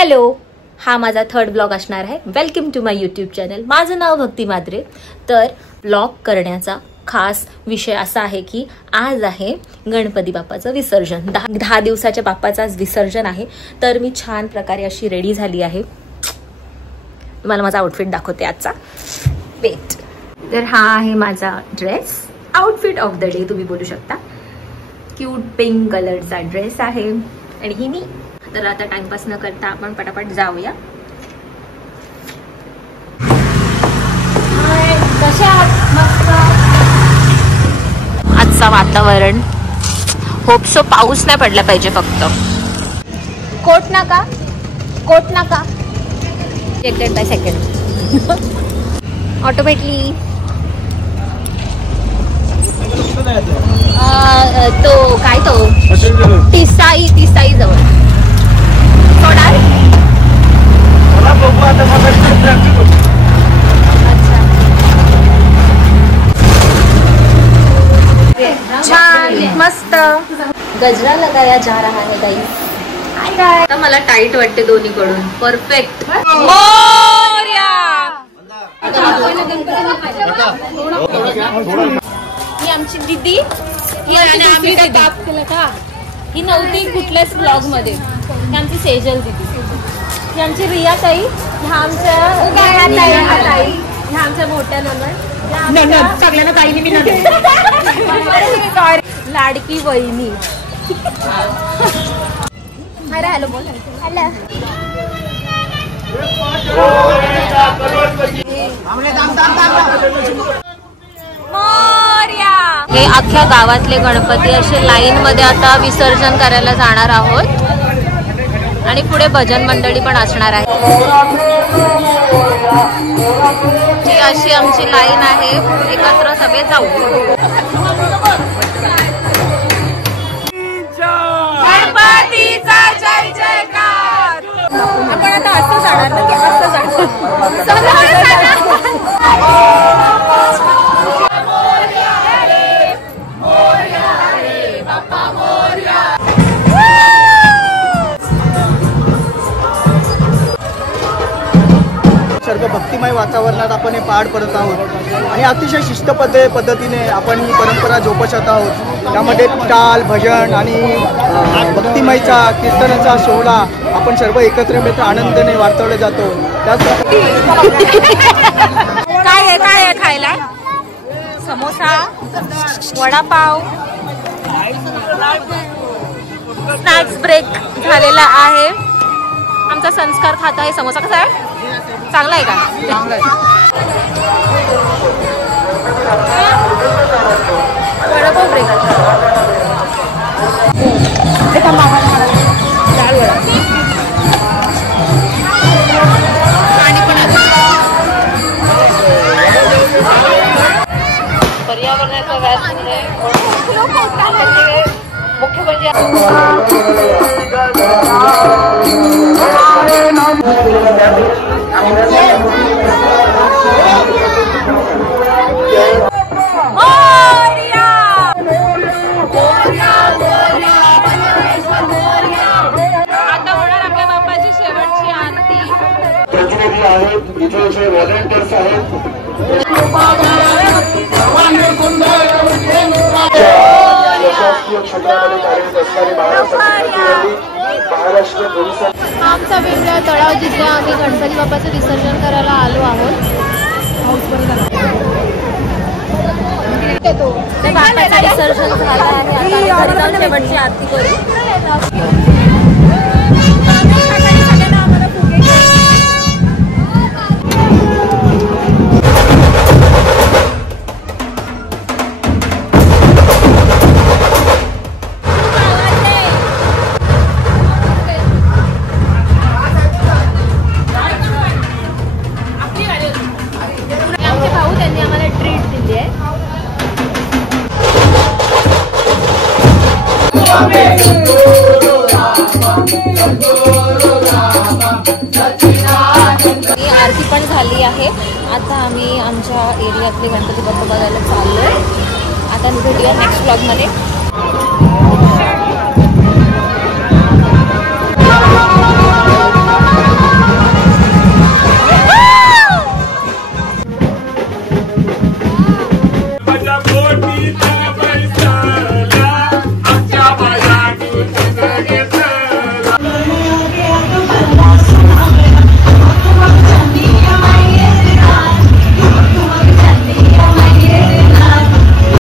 Hello, हा माझा third blog असणार आहे. Welcome to my YouTube channel. माझं नाव भक्ती मात्रे. तर ब्लॉग करण्याचा खास विषय असा आहे की आज आहे गणपती बाप्पाचं विसर्जन. 10 दिवसाच्या बाप्पाचं आज विसर्जन आहे. तर मी छान प्रकारे अशी रेडी झाली आहे. तुम्हाला माझा आउटफिट दाखवते आजचा. वेट. तर हा आहे माझा dress. Outfit of the day तुम्ही बोलू शकता. क्यूट पिंक कलरचा ड्रेस आहे आणि ही मी. तर आता टाइमपास न करता आपण पटापट जाऊया. आजचा वातावरण होप सो पाऊस नाही पडला पाहिजे. फक्त कोट नका, कोट नका. 1 बाय सेकंड ऑटो भेटली. तो काय तो तिसाई जवळ सोडाल. छान मस्त गजरा लगाया जा रहा है गाइस. आता मला टाईट वाटते दोन्हीकडून. परफेक्ट. ही आमची दीदी. ही नव्हती कुठल्याच ब्लॉग मध्ये. ही आमची सेजल दीदी. ही आमची रिया ताई. ह्या आमच्या मोठ्या सगळ्यांना ताईने मी लाडकी वहिनी. हॅलो बोल. हॅलो. हे अख्ख्या गावातले गणपती असे लाईन मध्ये आता विसर्जन करायला जाणार आहोत आणि पुढे भजन मंडळी पण असणार आहे. ही अशी आमची लाईन आहे. एकत्र सगळे जाऊ. गणपतीचा जय जयकार. आपण आता असं जाणार ना की असं जाणार. सर्व भक्तिमय वातावरणात आपण हे पार पडत आहोत आणि अतिशय शिस्त पद्धतीने आपण ही परंपरा जोपासत आहोत. त्यामध्ये टाल भजन आणि भक्तिमयचा कीर्तनाचा सोहळा आपण सर्व एकत्र मित्र आनंदाने वार्तवले जातो. त्याच काय आहे खायला? समोसा, वडापाव. स्नॅक्स ब्रेक झालेला आहे. आमचा संस्कार खाता आहे. समोसा कसा आहे? चांगला आहे का? चांगला आहे. वडापाव ब्रेक. डाळ वडा. पाणी पण पर्यावरणाचा व्यास मुख्य म्हणजे आता होणार आपल्या बाप्पाची शेवटची आरती. प्रतिनिधी आहेत, इथे व्हॉलंटियर्स आहेत. प्रशासकीय क्षेत्रामध्ये कार्यरत असणारी महाराष्ट्र पोलीस. आमचा वेगळा तळाव जिथे आम्ही गणपती बाप्पाचं विसर्जन करायला आलो आहोत. बाप्पाचं विसर्जन झालं आहे. आता घरी जाऊन शेवटची आरती करू. आरती पण झाली आहे. आता आम्ही आमच्या एरियातले गणपती बाप्पा बघायला चाललोय. आता भेटूया नेक्स्ट व्लॉग मध्ये.